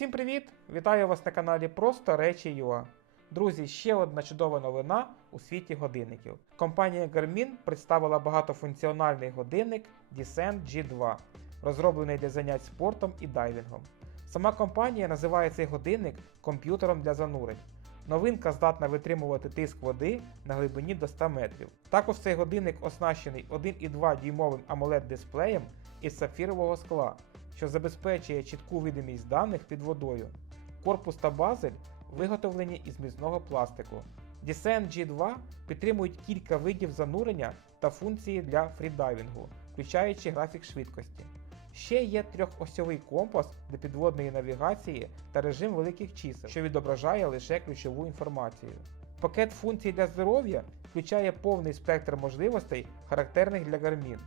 Всім привіт! Вітаю вас на каналі Просто Речі ЮА. Друзі, ще одна чудова новина у світі годинників. Компанія Garmin представила багатофункціональний годинник Descent G2, розроблений для занять спортом і дайвінгом. Сама компанія називає цей годинник комп'ютером для занурень. Новинка здатна витримувати тиск води на глибині до 100 метрів. Також цей годинник оснащений 1,2 дюймовим AMOLED дисплеєм із сапфірового скла, що забезпечує чітку видимість даних під водою. Корпус та базель виготовлені із міцного пластику. Descent G2 підтримують кілька видів занурення та функції для фрідайвінгу, включаючи графік швидкості. Ще є трьохосьовий компас для підводної навігації та режим великих чисел, що відображає лише ключову інформацію. Пакет функцій для здоров'я включає повний спектр можливостей, характерних для Garmin.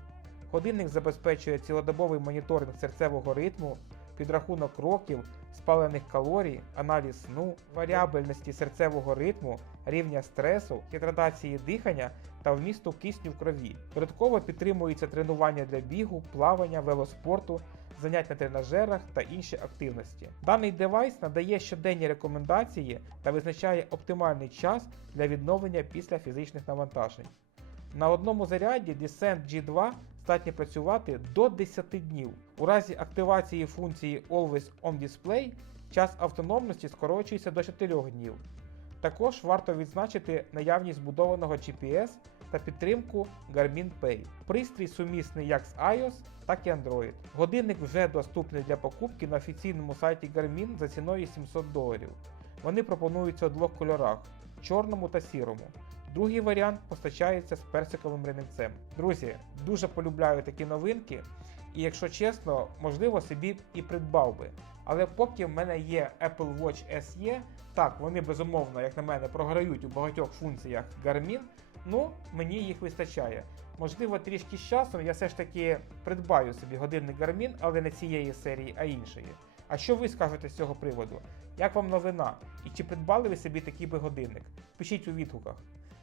Годинник забезпечує цілодобовий моніторинг серцевого ритму, підрахунок кроків, спалених калорій, аналіз сну, варіабельності серцевого ритму, рівня стресу, гідратації дихання та вмісту кисню в крові. Додатково підтримується тренування для бігу, плавання, велоспорту, занять на тренажерах та інші активності. Даний девайс надає щоденні рекомендації та визначає оптимальний час для відновлення після фізичних навантажень. На одному заряді Descent G2 здатні працювати до 10 днів. У разі активації функції Always On Display час автономності скорочується до 4 днів. Також варто відзначити наявність збудованого GPS та підтримку Garmin Pay. Пристрій сумісний як з iOS, так і Android. Годинник вже доступний для покупки на офіційному сайті Garmin за ціною 700 доларів. Вони пропонуються у двох кольорах чорному та сірому. Другий варіант постачається з персиковим ремінцем. Друзі, дуже полюбляю такі новинки, і якщо чесно, можливо собі і придбав би. Але поки в мене є Apple Watch SE, так, вони безумовно, як на мене, програють у багатьох функціях Garmin, ну мені їх вистачає. Можливо, трішки з часом я все ж таки придбаю собі годинник Garmin, але не цієї серії, а іншої. А що ви скажете з цього приводу? Як вам новина? І чи придбали ви собі такий би годинник? Пишіть у відгуках.